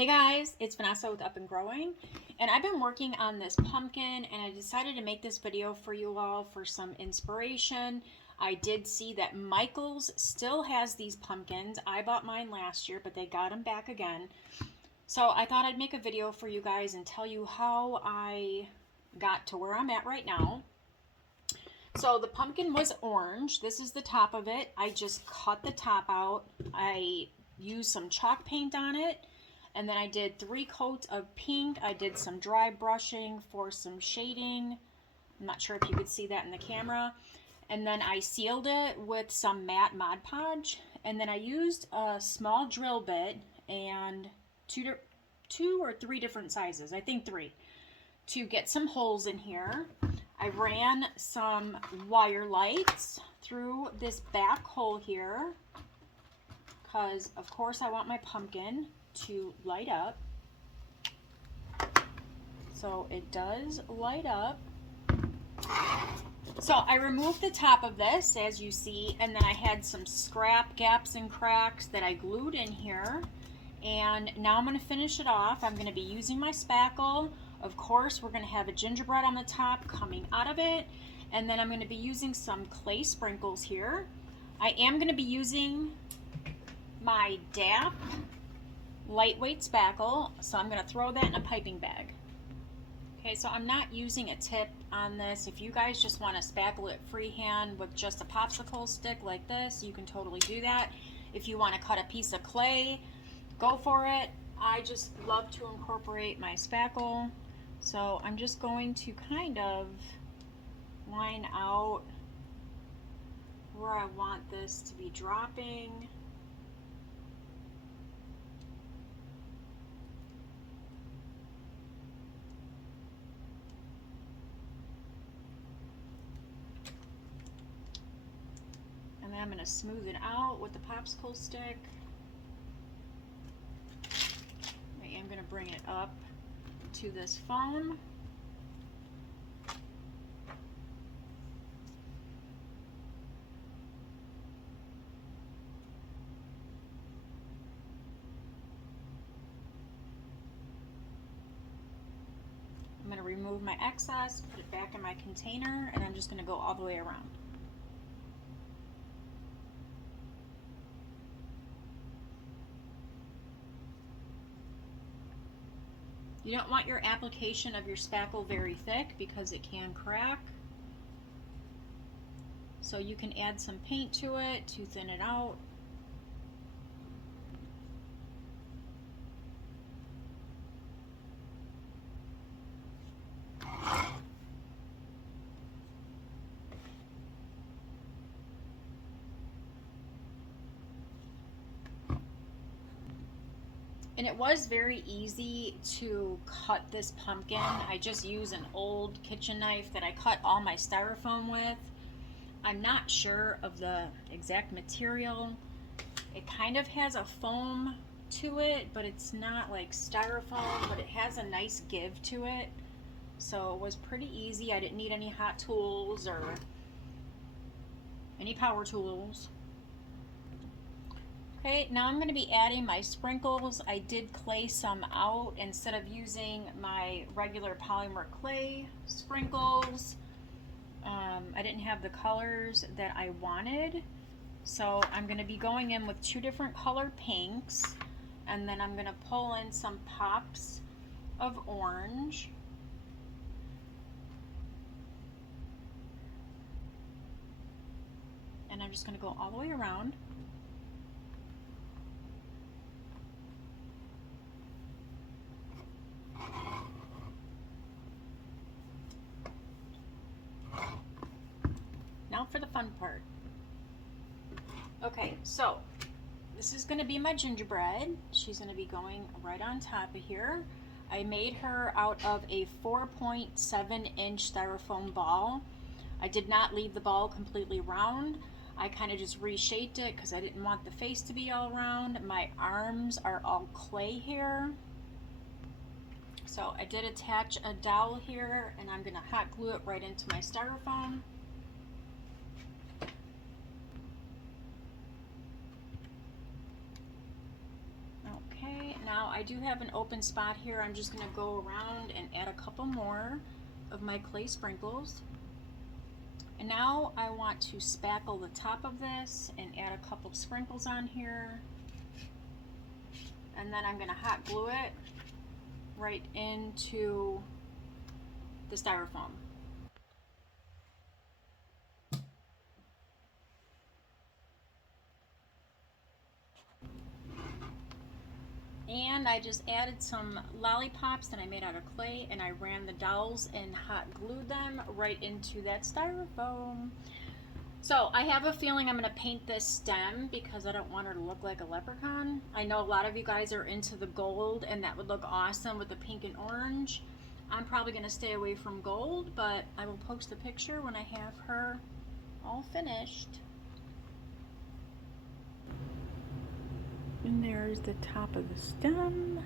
Hey guys, it's Vanessa with Up and Growing, and I've been working on this pumpkin, and I decided to make this video for you all for some inspiration. I did see that Michael's still has these pumpkins. I bought mine last year, but they got them back again. So I thought I'd make a video for you guys and tell you how I got to where I'm at right now. So the pumpkin was orange. This is the top of it. I just cut the top out. I used some chalk paint on it. And then I did 3 coats of pink. I did some dry brushing for some shading. I'm not sure if you could see that in the camera. And then I sealed it with some matte Mod Podge. And then I used a small drill bit and two or three different sizes, I think 3, to get some holes in here. I ran some wire lights through this back hole here because, of course, I want my pumpkin to light up. So it does light up. So I removed the top of this, as you see, and then I had some scrap gaps and cracks that I glued in here. And now I'm going to finish it off. I'm going to be using my spackle. Of course, we're going to have a gingerbread on the top coming out of it. And then I'm going to be using some clay sprinkles here. I am going to be using my DAP lightweight spackle, so I'm going to throw that in a piping bag. Okay, so I'm not using a tip on this. If you guys just want to spackle it freehand with just a popsicle stick like this, you can totally do that. If you want to cut a piece of clay, go for it. I just love to incorporate my spackle. So I'm just going to kind of line out where I want this to be dropping. And then I'm going to smooth it out with the popsicle stick. I am going to bring it up to this foam. I'm going to remove my excess, put it back in my container, and I'm just going to go all the way around. You don't want your application of your spackle very thick because it can crack. So you can add some paint to it to thin it out. And it was very easy to cut this pumpkin. I just used an old kitchen knife that I cut all my styrofoam with. I'm not sure of the exact material. It kind of has a foam to it, but it's not like styrofoam, but it has a nice give to it. So it was pretty easy. I didn't need any hot tools or any power tools. Okay, now I'm going to be adding my sprinkles. I did clay some out instead of using my regular polymer clay sprinkles. I didn't have the colors that I wanted, so I'm going to be going in with 2 different color pinks, and then I'm going to pull in some pops of orange. And I'm just going to go all the way around. Now for the fun part. Okay, so this is going to be my gingerbread. She's going to be going right on top of here. I made her out of a 4.7-inch styrofoam ball. I did not leave the ball completely round. I kind of just reshaped it because I didn't want the face to be all round. My arms are all clay here. So I did attach a dowel here, and I'm going to hot glue it right into my styrofoam. Okay, Now I do have an open spot here. I'm just going to go around and add a couple more of my clay sprinkles. And now I want to spackle the top of this and add a couple sprinkles on here. And then I'm going to hot glue it right into the styrofoam. And I just added some lollipops that I made out of clay, and I ran the dowels and hot glued them right into that styrofoam. So I have a feeling I'm going to paint this stem because I don't want her to look like a leprechaun. I know a lot of you guys are into the gold, and that would look awesome with the pink and orange. I'm probably going to stay away from gold, but I will post a picture when I have her all finished. And there's the top of the stem.